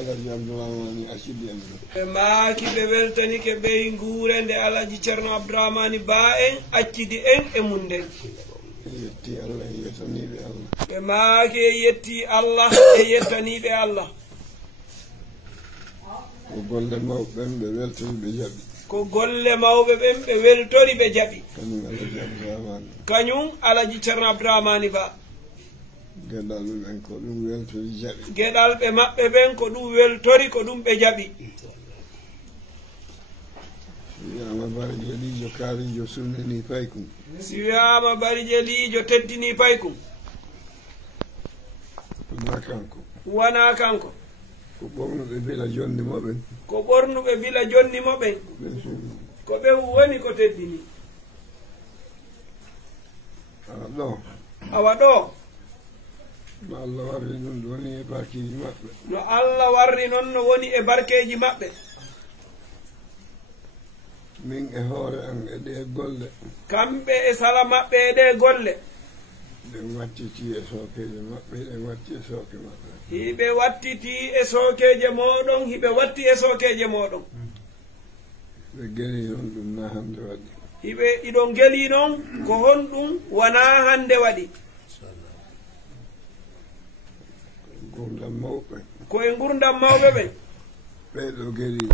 Alaji Abdourahmani accidi en ɓe maaki ɓe weltani ke ɓey nguurende Alaji Ceerno Abdourahmani Ba en accidi en e munden yetti Allah e yettaniɓe Allah ɓe maaki e yetti Allah e yettaniɓe Allah ko golle mawɓe ɓen ɓe weltori ɓe jaɓi ko golle mawɓe ɓen ɓe weltori ɓe jaɓi kañum Alaji Abdourahmani kañum Alaji Ceerno Abdourahmani Ba geɗal ɓen ko ɗum weltori jaɓi geɗal ɓe maɓɓe ɓen ko ɗum weltori ko ɗum ɓe jaɓi wiyama Barje Liijo kaarijo sunnani paykum si wiyama Barje Liijo teddini paykum wona kanko wona kanko ko ɓornuɓe bila jonni moɓen ko ɓornuɓe bila jonni moɓen ɓen sunni ko ɓe woni ko teddini ɗo awa ɗo no Allah warri ɗum woni e bakiji maɓɓe no Allah warri noon no woni e barkeji maɓɓe min e hoore an e ɗe golle kamɓe e sala maɓɓe e ɗe golle ɗen wattiti e sookeje maɓɓe ɗen watti e sooke maɓɓe hiɓe wattiti e sookeje moɗon hiɓe watti e sookeje moɗon ɓe geli noon ɗum na hande waɗi hiɓe iɗon geli noon ko honɗum wona hande waɗi gurdam mawɓe koye gurdam mawɓe ɓen ɓeɗo geli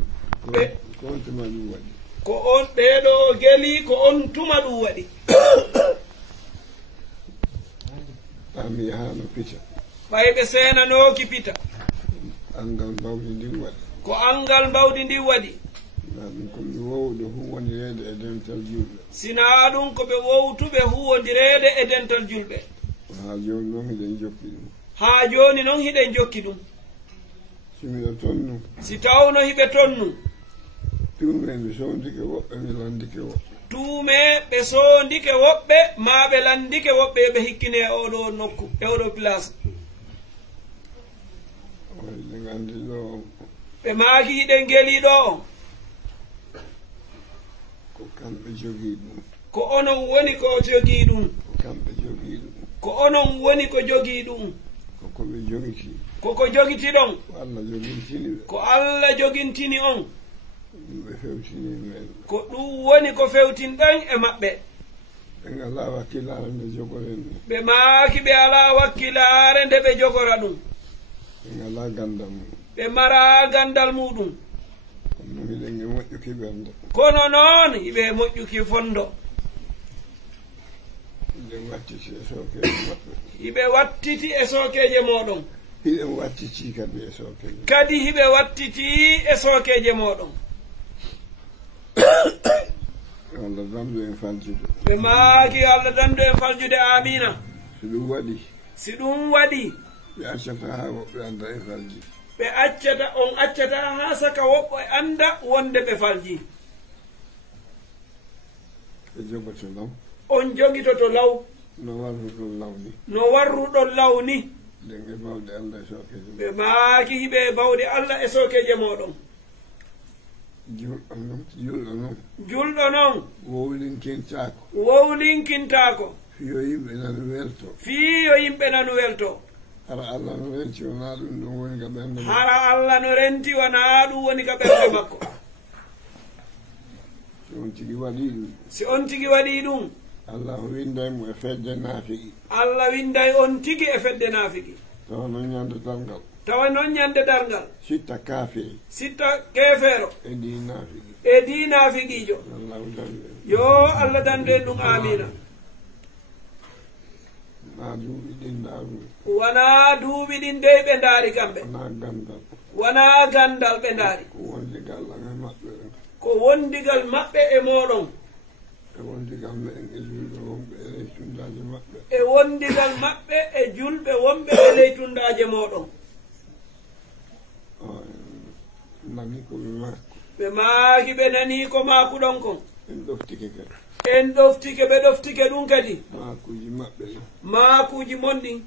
ko on tuma ɗum waɗi ko on ɓeɗo geli ko on tuma ɗum waɗi ami hano pita ɓayɓe senanoki pita angal mbawdi ndin waɗi ko angal mbawdi ndin waɗi na ɗum komi wowɗo huwondirede e dental julɓe sina ɗum koɓe wowtuɓe huwondirede e dental julɓe ha joni noon hiɗen jokki ɗum ha joni noon hiɗen jokki ɗum simiɗo tonnu si tawno hiɓe tonnu tuume mi sondike woɓɓe mi landike woɓɓe tuume ɓe sondike woɓɓe ma ɓe landike woɓɓe ɓe hikkine e oɗo nokku e oɗo place ɗen andi ɗo ɓe maaki hiɗen geli ɗo o ko kamɓe jogii ɗum ko onon woni ko jogii ɗum ko kamɓe jogii ɗum ko onon woni ko jogii ɗum koko ɓe jogiti koko jogiti ɗon ko Allah jogintini ɓe ko Allah jogintini on ɗum ɓe fewtini men ko ɗum woni ko fewtinɗen e maɓɓe ɓe ngala wakkilare nde jogoren ɗum ɓe maaki ɓe ala wakkilare nde ɓe jogora ɗum ɓe ngala gandal mum ɓe mara gandal muɗum kono hiɗen e moƴƴuki ɓernde kono noon hiɓe moƴƴuki fondo hiɗen wattiti e sookeje maɓɓe hiɓe wattiti e sookeje moɗon hiɗen wattiti kadi e sookeje kadi hiɓe wattiti e sookeje moɗon Allah damdu en faljude ɓe maaki Allah damdu en faljude amina so ɗum waɗi si ɗum waɗi ɓe accata ha woɓɓe anda e falji ɓe accata on accata ha saka woɓɓe anda wonde ɓe falji ɓe jogoto law on jogitoto law no warruɗon lawni no warruɗon lawni ɗen e bawɗe Allah e sookeje ɓe maaki hiɓe bawde Allah e sookeje moɗon julɗo noon julɗo noon julɗo noon wowlinkintako wowlinkintako yo yimɓe nano welto fii yo yimɓe nano welto hara Allah no renti wona ɗum ɗum woni ka ɓernde hara Allah no renti wona ɗum woni ka ɓernde makko si on tigi waɗi ɗum si on tigi waɗi ɗum Allah windaymo e fedde naafigi Allah winday on tigi e fedde naafigi tawa noon ñande dargal tawa noon ñande dargal sitta kaafe sitta keefeero e ɗi naafigi e di naafigiijo Allah dande yo Allah dandu en ɗum amina na duuɓi ɗin daaru wona duuɓi ɗin dey ɓe ndaari kamɓe wona gandal wona gandal ɓe ndaari ko wondigal e maɓɓe ko wondigal maɓɓe e moɗon e wondigal meɗen e julɓe wonɓe e leytundaji maɓɓe e wondigal maɓɓe e julɓe wonɓe e leytundaje moɗon nani koɓe makko ɓe maaki ɓe nani ko maakuɗon kon en ɗoftike kadi en ɗoftike ɓe ɗoftike ɗum kadi makuji maɓɓe ɗin maakuji mon ɗin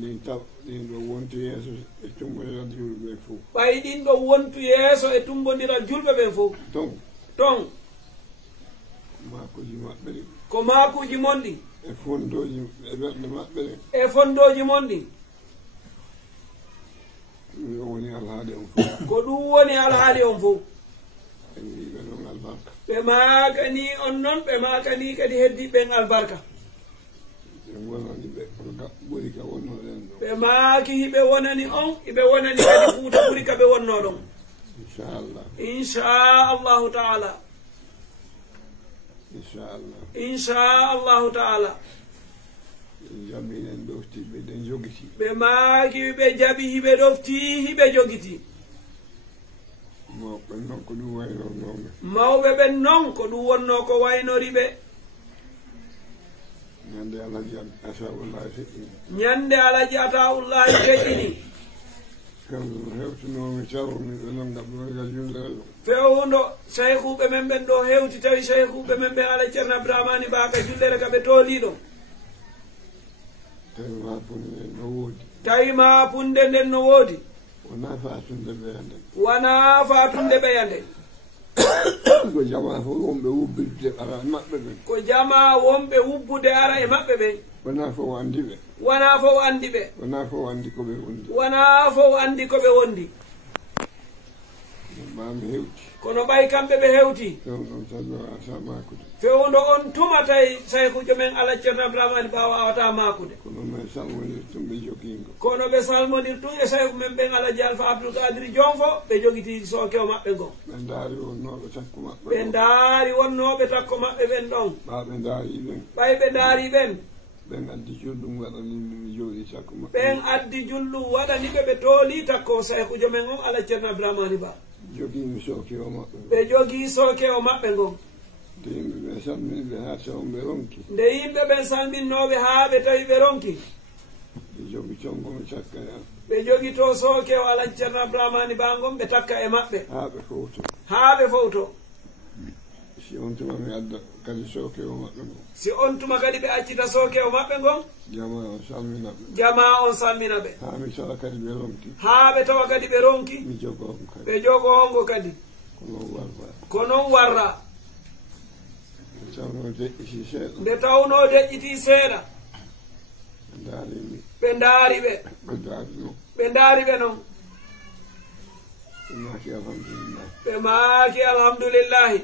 ɗin taw ɗin ɗo wonti yeeso e tumbodiral julɓe ɓen fof ɓay ɗin ɗo wontu yeeso e tumbodiral julɓe ɓen fof ton makuji maɓɓe ɗin ko maakuji mon ɗin e fondoji e ɓerɗe maɓɓe ɗen e fondoji mon ɗin alhaali on fof ko ɗum woni alhaali on fof en wiɓe noon albarka ɓe maakani on noon ɓe maakani kadi heddiɓen albarka en wonani ɓe kono ɓuri ka wonnoɗen ɗo ɓe maaki hiɓe wonani on hiɓe wonani kadi fuuta ɓuri ka ɓe wonno ɗon inchallah inchallahu taala inchallah inchallahu taala jaminen ɗofti ɓe ɗen jogiti ɓe maaki ɓe jaɓi hiɓe ɗofti hiɓe jogiti mawɓe noon ko ɗum waynornoɓe mawɓe ɓen noon ko ɗum wonno ko waynori ɓe ñande alaji asaullahi feƴƴini ñande alaji ataullahi feƴƴini hewtunomi carmi ɓe noon gaɓɓoga jullere fewndo cheikhuɓe men ɓen ɗo hewti tawi cheikhuɓe men ɓen ala ceerno abdouramani baka jullere ka ɓe tooliɗo tawi ma funde no woodi tawi ma punde nden no woodi wona fatunde ɓeyande wona fatunde ɓeyande ko jama fof wonɓe wubbirde ara e maɓɓe ɓen ko jama wonɓe wubbude ara e maɓɓe ɓen wona fof andi ɓe wona fof andi ɓe wona fof andi koɓe wondi wona fof andi koɓe wondi mami hewti kono ɓay kamɓe ɓe hewti ɗon ɗon tawi asa makude fewndo on tuma tawi cheikhujo men ala ceerno abdouramani ba wawata makude kono min salmonir tum ɓe jogingo kono ɓe salmonir tun e cheikhu men ɓen alaji alpha abdoulkadiri jonfo ɓe jogiti sookewo maɓɓe gon ɓe daari wonnoɓe takko maɓɓe ɓe daari wonnoɓe takko maɓɓe ɓen ɗon ɓaɓe daari ɓen ɓay ɓe daari ɓen ɓen addi julɗum waɗanimi mi jooɗi takko maɓɓe ɓen addi jullum waɗaniɓe ɓe tooli takko cheikhujo men on ala ceerno abdouramani ba jogimi sookewo maɓɓe ɓe jogii sookewo maɓɓe ngon nde yimɓe ɓe salminiɓe ha taw ɓe ronki nde yimɓe ɓen salminnoɓe haa ɓe tawi ɓe ronki ɓe jogi tongomi cakka e am ɓe jogi to sookewo ala ceerno abdouramani ba ngon ɓe takka e maɓɓe ha ɓe fowto haa ɓe fowto si on tuma mi adda kadi sookewo maɓɓe ngo si on tuma kadi ɓe accita sookewo maɓɓe ngon jama on salminaɓe jama on salmina ɓe ha mi tawa kadi ɓe ronki haa ɓe tawa kadi ɓe ronki mi jogo on kadi ɓe jogongo kadi ko noon warra ko noon warra tawno deƴƴiti seeɗa nde tawno deƴƴiti seeɗa ɓe daarimi ɓe ndaari ɓe ɓe daari noon ɓe ndaari ɓe noon ɓe maki alhamdulillah ɓe maaki alhamdulillahi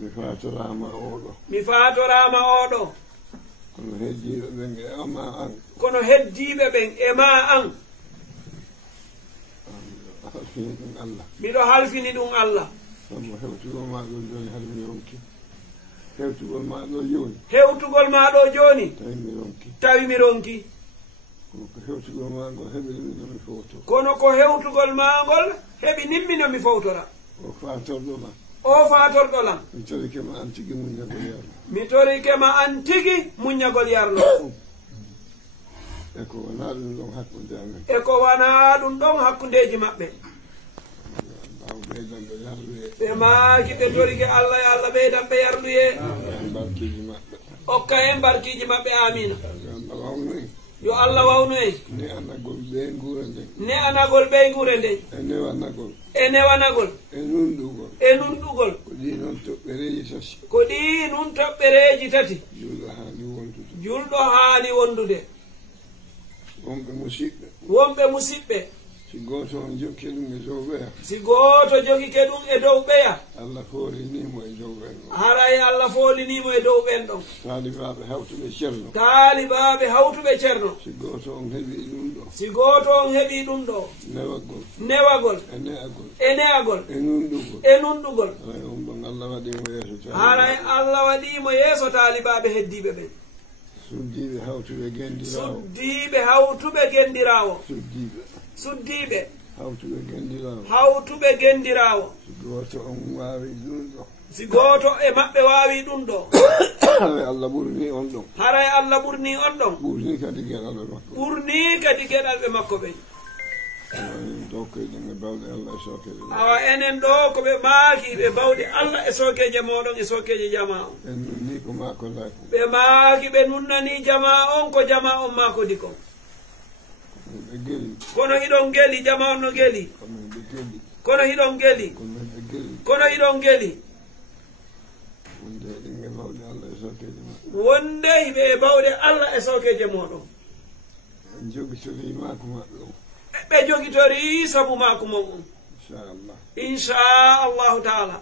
mi fatorama oɗo mi fatorama oɗo kono heddiɓe ɓen e ama an kono heddiɓe ɓen e ma an halfini ɗum allah miɗo halfini ɗum allah saabu hewtugol ma ɗo joni hade mi ronki hewtugol ma ɗo joni hewtugol ma ɗo joni tawi mi ronki tawi mi ronki kono ko hewtugol ma ngol heɓiniminomi fowto kono ko hewtugol ma ngol heɓi nimminomi fowtora o fatorɗoma o fatorɗolam mi torikema an tigui muñagol yarno mi torikema an tigui muñagol yarno e ko wona ɗum ɗon hakkude amen e ko wona ɗum ɗon hakkudeji maɓɓe mbaw ɓeydanɓe yarluye ɓe maaki ɓe torike allah e allah ɓeydanɓe yarluye en barkiji maɓɓe hokka hen barkiji maɓɓe amina allah wawno en yo allah wawnu en ne anagol ɓe guura nden ne anagol ɓe guure nden e newanagol e newanagol e nunɗugol e nunɗugol ko ɗi noon toɓɓereji tati ko ɗi nun toɓɓereji tati julɗo haali wondude julɗo haali wondude wonɓe musidɓe wonɓe musidɓe si goto on jokki ɗum e dow ɓeya si gooto jogike ɗum e dow ɓeya allah foorinimo e dow ɓen ɗon haray allah foolinimo e dow ɓen ɗon taalibaɓe hawtuɓe ceerno taalibaɓe hawtuɓe ceerno si goto on heeɓi ɗum ɗo si gooto on heeɓi ɗum ɗo newagol newagol e neagol e neagol e nunɗugol e nunɗugol aray on ɗon allah waɗimo yeeso haray allah waɗimo yeeso taalibaɓe heddiɓe ɓen suddiɓe hawtuɓe gendirawo suddiɓe hawtuɓe gendirawo suddiɓe suddiɓe hawtuɓe gendirawo hawtuɓe gendirawo si goto on wawi ɗum ɗo si gooto e maɓɓe wawi ɗum ɗo haray allah ɓurni on ɗon haray allah ɓurni on ɗon ɓurni kadi gueɗalɓe makko ɓurni kadi gueɗalɓe makko ɓen en dokkoyɗen e bawɗe allah e sokeje awa enen ɗo koɓe maaki ɓe bawɗe allah e sokeje moɗon e sokeje jama on en ni ko mako lako ɓe maaki ɓe nunnani jama on ko jama on makodi kon ɓe gueli kono hiɗon geli jama on no geli komin ɓe gueli kono hiɗon geli komin ɓe gueli kono hiɗon geli wonde ɗin e bawɗe allah e sokeje maɓɓe wonde hiɓe e bawɗe allah e sokeje moɗon en jogitori mako maɓɓe o بجوكتوري سبو ماكم إن شاء الله إن شاء الله تعالى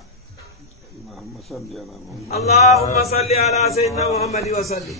اللهم صل على محمد اللهم صل على سيدنا محمد وسلم